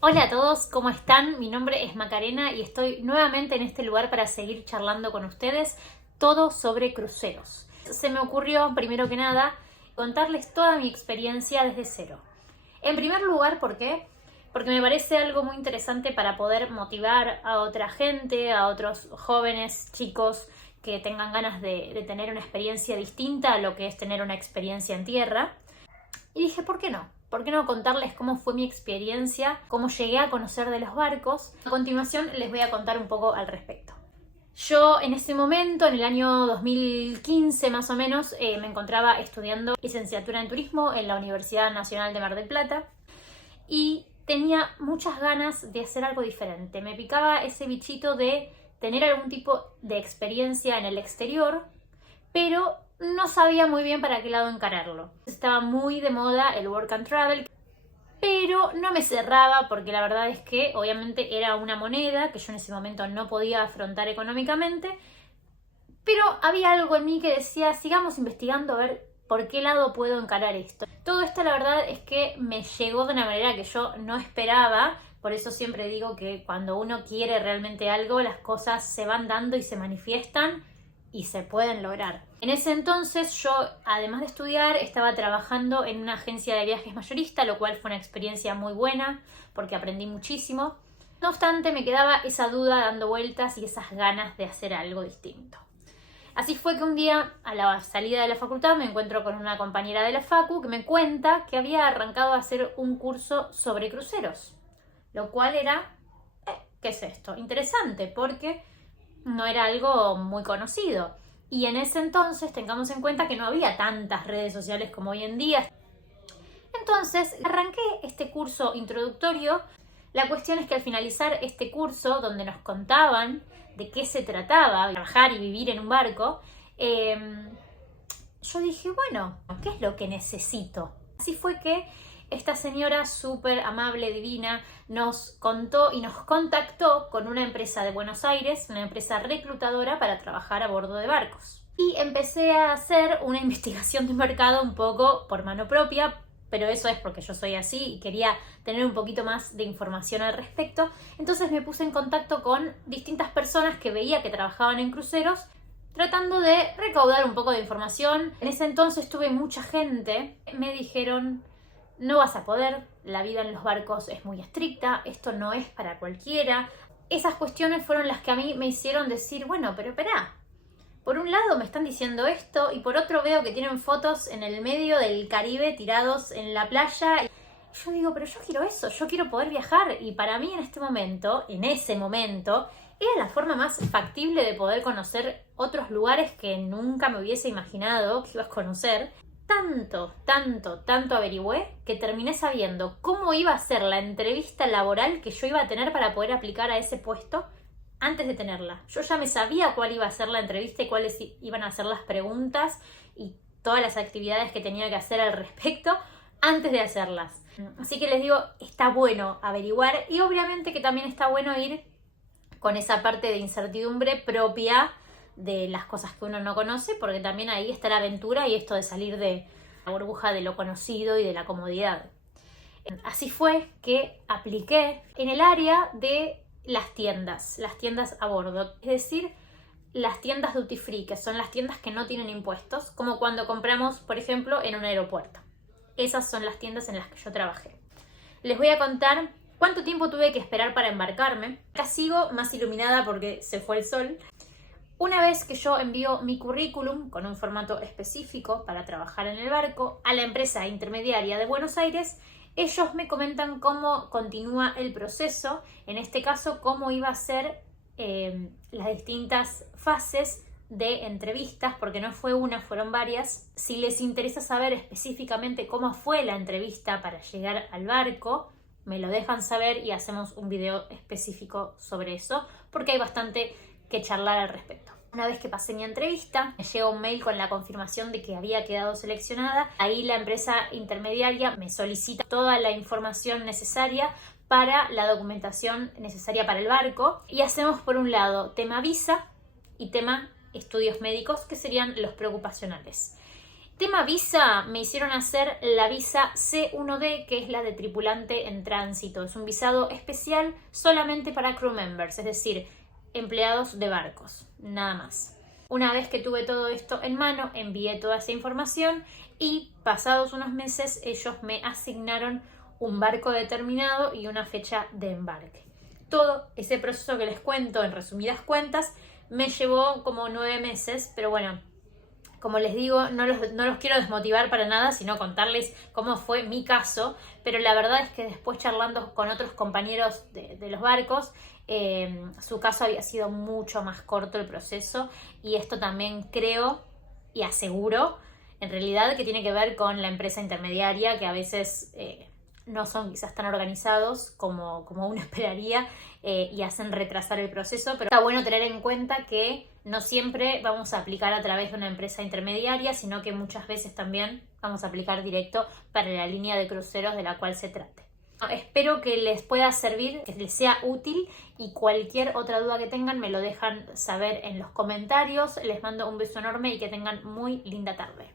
Hola a todos, ¿cómo están? Mi nombre es Macarena y estoy nuevamente en este lugar para seguir charlando con ustedes todo sobre cruceros. Se me ocurrió, primero que nada, contarles toda mi experiencia desde cero. En primer lugar, ¿por qué? Porque me parece algo muy interesante para poder motivar a otra gente, a otros jóvenes, chicos que tengan ganas de tener una experiencia distinta a lo que es tener una experiencia en tierra. Y dije, ¿por qué no? ¿Por qué no contarles cómo fue mi experiencia, cómo llegué a conocer de los barcos? A continuación les voy a contar un poco al respecto. Yo en ese momento, en el año 2015 más o menos, me encontraba estudiando licenciatura en turismo en la Universidad Nacional de Mar del Plata y tenía muchas ganas de hacer algo diferente. Me picaba ese bichito de tener algún tipo de experiencia en el exterior, pero no sabía muy bien para qué lado encararlo. Estaba muy de moda el work and travel, pero no me cerraba porque la verdad es que obviamente era una moneda que yo en ese momento no podía afrontar económicamente, pero había algo en mí que decía, sigamos investigando a ver por qué lado puedo encarar esto. Todo esto la verdad es que me llegó de una manera que yo no esperaba. Por eso siempre digo que cuando uno quiere realmente algo, las cosas se van dando y se manifiestan y se pueden lograr. En ese entonces yo, además de estudiar, estaba trabajando en una agencia de viajes mayorista, lo cual fue una experiencia muy buena porque aprendí muchísimo. No obstante, me quedaba esa duda dando vueltas y esas ganas de hacer algo distinto. Así fue que un día, a la salida de la facultad, me encuentro con una compañera de la facu que me cuenta que había arrancado a hacer un curso sobre cruceros, lo cual era, ¿qué es esto? Interesante, porque no era algo muy conocido. Y en ese entonces tengamos en cuenta que no había tantas redes sociales como hoy en día. Entonces arranqué este curso introductorio. La cuestión es que al finalizar este curso, donde nos contaban de qué se trataba, viajar y vivir en un barco, yo dije, bueno, ¿qué es lo que necesito? Así fue que esta señora súper amable, divina, nos contó y nos contactó con una empresa de Buenos Aires, una empresa reclutadora para trabajar a bordo de barcos. Y empecé a hacer una investigación de mercado un poco por mano propia, pero eso es porque yo soy así y quería tener un poquito más de información al respecto. Entonces me puse en contacto con distintas personas que veía que trabajaban en cruceros, tratando de recaudar un poco de información. En ese entonces tuve mucha gente, me dijeron, no vas a poder, la vida en los barcos es muy estricta, esto no es para cualquiera. Esas cuestiones fueron las que a mí me hicieron decir, bueno, pero espera, por un lado me están diciendo esto y por otro veo que tienen fotos en el medio del Caribe tirados en la playa. Yo digo, pero yo quiero eso, yo quiero poder viajar. Y para mí en ese momento, era la forma más factible de poder conocer otros lugares que nunca me hubiese imaginado que ibas a conocer. Tanto averigüé que terminé sabiendo cómo iba a ser la entrevista laboral que yo iba a tener para poder aplicar a ese puesto antes de tenerla. Yo ya me sabía cuál iba a ser la entrevista y cuáles iban a ser las preguntas y todas las actividades que tenía que hacer al respecto antes de hacerlas. Así que les digo, está bueno averiguar y obviamente que también está bueno ir con esa parte de incertidumbre propia de las cosas que uno no conoce, porque también ahí está la aventura y esto de salir de la burbuja de lo conocido y de la comodidad. Así fue que apliqué en el área de las tiendas a bordo, es decir, las tiendas duty free, que son las tiendas que no tienen impuestos, como cuando compramos, por ejemplo, en un aeropuerto. Esas son las tiendas en las que yo trabajé. Les voy a contar cuánto tiempo tuve que esperar para embarcarme. Acá sigo más iluminada porque se fue el sol. Una vez que yo envío mi currículum con un formato específico para trabajar en el barco a la empresa intermediaria de Buenos Aires, ellos me comentan cómo continúa el proceso, en este caso cómo iba a ser las distintas fases de entrevistas, porque no fue una, fueron varias. Si les interesa saber específicamente cómo fue la entrevista para llegar al barco, me lo dejan saber y hacemos un video específico sobre eso, porque hay bastante que charlar al respecto. Una vez que pasé mi entrevista, me llega un mail con la confirmación de que había quedado seleccionada. Ahí la empresa intermediaria me solicita toda la información necesaria para la documentación necesaria para el barco y hacemos por un lado tema visa y tema estudios médicos, que serían los preocupacionales. Tema visa, me hicieron hacer la visa C1D, que es la de tripulante en tránsito. Es un visado especial solamente para crew members, es decir, empleados de barcos, nada más. Una vez que tuve todo esto en mano, envié toda esa información y pasados unos meses ellos me asignaron un barco determinado y una fecha de embarque. Todo ese proceso que les cuento en resumidas cuentas me llevó como 9 meses, pero bueno, como les digo, no los quiero desmotivar para nada, sino contarles cómo fue mi caso, pero la verdad es que después charlando con otros compañeros de los barcos, su caso había sido mucho más corto el proceso, y esto también creo y aseguro en realidad que tiene que ver con la empresa intermediaria, que a veces no son quizás tan organizados como uno esperaría, y hacen retrasar el proceso, pero está bueno tener en cuenta que no siempre vamos a aplicar a través de una empresa intermediaria, sino que muchas veces también vamos a aplicar directo para la línea de cruceros de la cual se trate. Espero que les pueda servir, que les sea útil, y cualquier otra duda que tengan me lo dejan saber en los comentarios. Les mando un beso enorme y que tengan muy linda tarde.